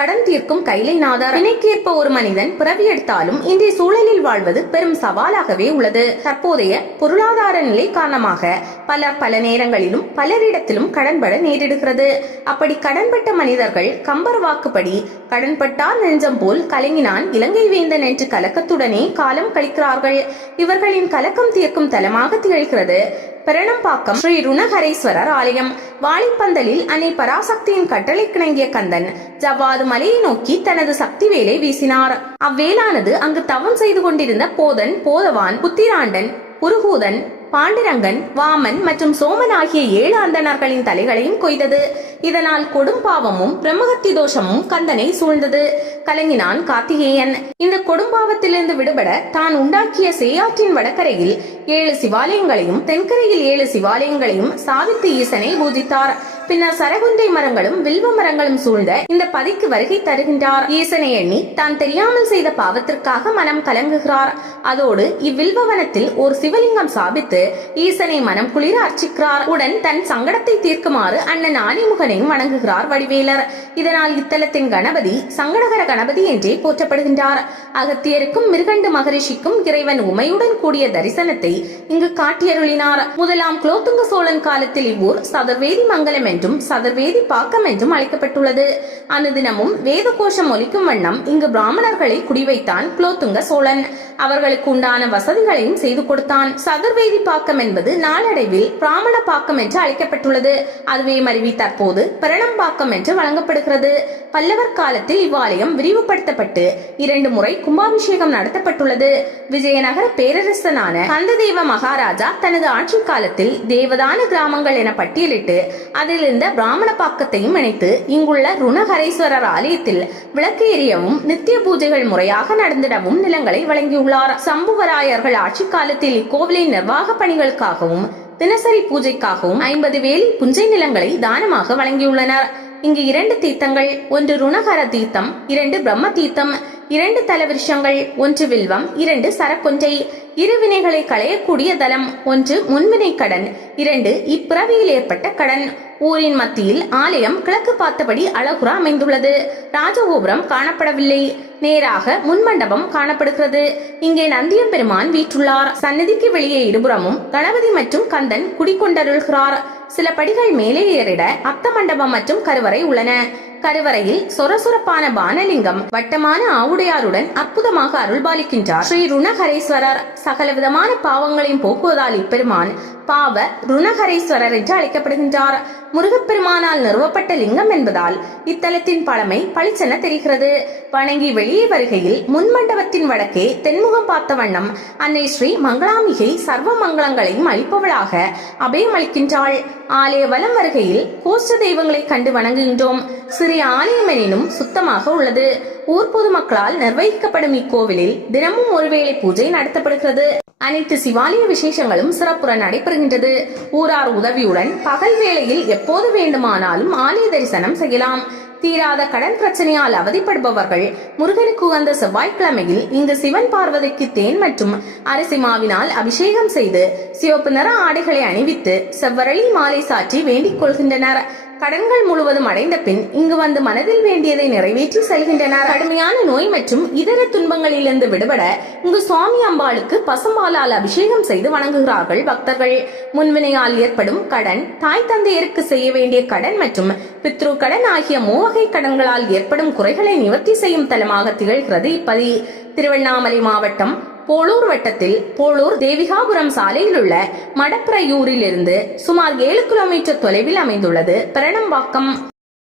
கடன் தீர்க்கும் கைலைநாதர். வினைக்கேற்ப ஒரு மனிதன் பிறவி எடுத்தாலும் இன்றைய சூழலில் வாழ்வது பெரும் சவாலாகவே உள்ளது. தற்போதைய பொருளாதார நிலை காரணமாக பல நேரங்களிலும் பலரிடத்திலும் கடன்பட நேரிடுகிறது. அப்படி கடன்பட்ட மனிதர்கள் கம்பர் வாக்குப்படி கடன்பட்டார் நெஞ்சம் போல் கலங்கினான் இலங்கை வேந்தன் என்று கலக்கத்துடனே காலம் கழிக்கிறார்கள். இவர்களின் கலக்கம் தீர்க்கும் தலமாக திகழ்கிறது பெரணம்பாக்கம் ஸ்ரீ ருணஹரேஸ்வரர் ஆலயம். வாழைப்பந்தலில் அன்னை பராசக்தியின் கட்டளை கிணங்கிய கந்தன் ஜவ்வாது மலையை நோக்கி தனது சக்தி வேலை வீசினார். அவ்வேளானது அங்கு தவம் செய்து கொண்டிருந்த போதன், போதவான், புத்திராண்டன், புருகூதன், பாண்டிரங்கன், வாமன் மற்றும் சோமன் ஆகிய 7 அந்தணர்களின் தலைகளையும் கொய்தது. இதனால் கொடும் பாவமும் பிரம்மகத்தி தோஷமும் கந்தனை சூழ்ந்தது. கலங்கினான் கார்த்திகேயன். இந்த கொடும்பாவத்திலிருந்து விடுபட தான் உண்டாக்கிய சேயாற்றின் வடகரையில் 7 சிவாலயங்களையும் தென்கரையில் 7 சிவாலயங்களையும் சாவித்து ஈசனை பூஜித்தார். பின்னர் சரகுண்டை மரங்களும் வில்வ மரங்களும் சூழ்ந்த இந்த பதிக்கு வருகை தருகின்றார். ஈசனை எண்ணி தான் தெரியாமல் செய்த பாவத்திற்காக மனம் கலங்குகிறார். அதோடு இவ்வில்வவனத்தில் ஒரு சிவலிங்கம் சாபித்து ஈசனை மனம் குளிர அர்ச்சிக்கிறார். உடன் தன் சங்கடத்தை தீர்க்குமாறு அண்ணன் ஆனைமுகனையும் வணங்குகிறார் வடிவேலர். இதனால் இத்தலத்தின் கணபதி சங்கடகர கணபதி என்றே போற்றப்படுகின்றார். அகத்தியருக்கும் மிருகண்டு மகரிஷிக்கும் இறைவன் உமையுடன் கூடிய தரிசனத்தை இங்கு காட்டியருளினார். முதலாம் குலோத்துங்க சோழன் காலத்தில் இவ்வூர் சதுர்வேதி மங்கலம் என்றும் சதுர்வேதி பாக்கம் என்றும் அழைக்கப்பட்டுள்ளது. அனுதினமும் வேத கோஷம் ஒலிக்கும் வண்ணம் இங்கு பிராமணர்களை குடிவைத்தான் குலோத்துங்க சோழன். அவர்களுக்கு உண்டான வசதிகளையும் செய்து கொடுத்தான். சதுர்வேதி பாக்கம் என்பது நாளடைவில் பிராமண பாக்கம் என்று அழைக்கப்பட்டுள்ளது. அதுவே மருவி தற்போது பெரணம்பாக்கம் என்று வழங்கப்படுகிறது. பல்லவர் காலத்தில் இவ்வாலயம் விரிவுபடுத்தப்பட்டு 2 முறை கும்பாபிஷேகம் நடத்தப்பட்டுள்ளது. விஜயநகர பேரரசனான கந்ததேவ மகாராஜா தனது ஆட்சி காலத்தில் தேவதான கிராமங்கள் என பட்டியலிட்டு அதில் இருந்த பிராமண பாக்கத்தையும் இணைத்து இங்குள்ள ருணஹரேஸ்வரர் ஆலயத்தில் விளக்கு எரியவும் நித்திய பூஜைகள் முறையாக நடந்திடவும் நிலங்களை வழங்கியுள்ளார். சம்புவராயர்கள் ஆட்சி காலத்தில் இக்கோவிலின் நிர்வாக பணிகளுக்காகவும் தினசரி பூஜைக்காகவும் 50 வேலி புஞ்சை நிலங்களை தானமாக வழங்கியுள்ளனர். இங்கு 2 தீர்த்தங்கள், 1 ருணஹர தீர்த்தம், 2 பிரம்ம தீர்த்தம், 2 தலவிருஷங்கள், 1 வில்வம், 2 சரக்கொன்றை, 2 வினைகளை களையக்கூடிய தலம், 1 முன்வினை கடன், 2 இப்பிறவியில் ஏற்பட்ட கடன். ஊரின் மத்தியில் ஆலயம் கிழக்கு பார்த்தபடி அழகுற அமைந்துள்ளது. ராஜகோபுரம் காணப்படவில்லை. நேராக முன்மண்டபம் காணப்படுகிறது. இங்கே நந்தியம்பெருமான் வீற்றுள்ளார். சந்நிதிக்கு வெளியே இருபுறமும் கணபதி மற்றும் கந்தன் குடிக்கொண்டருள்கிறார். சில படிகள் மேலே ஏறிட அத்த மண்டபம் மற்றும் கருவறை உள்ளன. கருவறையில் சொரசுரப்பான பானலிங்கம் வட்டமான ஆவுடையாருடன் அற்புதமாக அருள்பாலிக்கின்றார் ஸ்ரீ ருணஹரேஸ்வரர். சகலவிதமான பாவங்களையும் போக்குவதால் இப்பெருமான் பாவ ருணஹரேஸ்வரர் என்று அழைக்கப்படுகின்றார். முருகப்பெருமானால் நிறுவப்பட்ட லிங்கம் என்பதால் இத்தலத்தின் பழமை பளிச்சென தெரிகிறது. வணங்கி வெளியே வருகையில் முன்மண்டபத்தின் வடக்கே தென்முகம் பார்த்த வண்ணம் அன்னை ஸ்ரீ மங்களாம்பிகை சர்வ மங்களங்களையும் அளிப்பவளாக அபயம் அளிக்கின்றாள். ஆலய வலம் வருகையில் கோஷ்ட தெய்வங்களை கண்டு வணங்குகின்றோம். சிறிய ஆலயம் எனினும் சுத்தமாக உள்ளது. ஊர் பொதுமக்களால் நிர்வகிக்கப்படும் இக்கோவிலில் தினமும் ஒருவேளை பூஜை நடத்தப்படுகிறது. அனைத்து சிவாலய விசேஷங்களும் சிறப்புற நடைபெறுகின்றது. ஊரார் உதவியுடன் பகல் வேளையில் எப்போது வேண்டுமானாலும் ஆலய தரிசனம் செய்யலாம். தீராத கடன் பிரச்சனையால் அவதிப்படுபவர்கள் முருகனுக்கு உகந்த செவ்வாய்க்கிழமையில் இங்கு சிவன் பார்வதிக்கு தேன் மற்றும் அரிசி மாவினால் அபிஷேகம் செய்து சிவப்பு நிற ஆடைகளை அணிவித்து செவ்வரளி மாலை சாற்றி வேண்டிக் கொள்கின்றனர். கடன்கள் முழுவதும் அடைந்த பின் இங்கு வந்து மனதில் வேண்டியதை நிறைவேற்றி செல்கின்றனர். கடுமையான நோய் மற்றும் இதர துன்பங்களிலிருந்து விடுபட இங்கு சுவாமி அம்பாளுக்கு பசும்பாலால் அபிஷேகம் செய்து வணங்குகிறார்கள் பக்தர்கள். முன்வினையால் ஏற்படும் கடன், தாய் தந்தையருக்கு செய்ய வேண்டிய கடன் மற்றும் பித்ரு கடன் ஆகிய 3 வகை கடன்களால் ஏற்படும் குறைகளை நிவர்த்தி செய்யும் தலமாக திகழ்கிறது இப்பதி. திருவண்ணாமலை மாவட்டம் போளூர் வட்டத்தில் போளூர் தேவிகாபுரம் சாலையில் உள்ள மடப்பிரையூரில் இருந்து சுமார் 7 கிலோமீட்டர் தொலைவில் அமைந்துள்ளது பெரணம்பாக்கம்.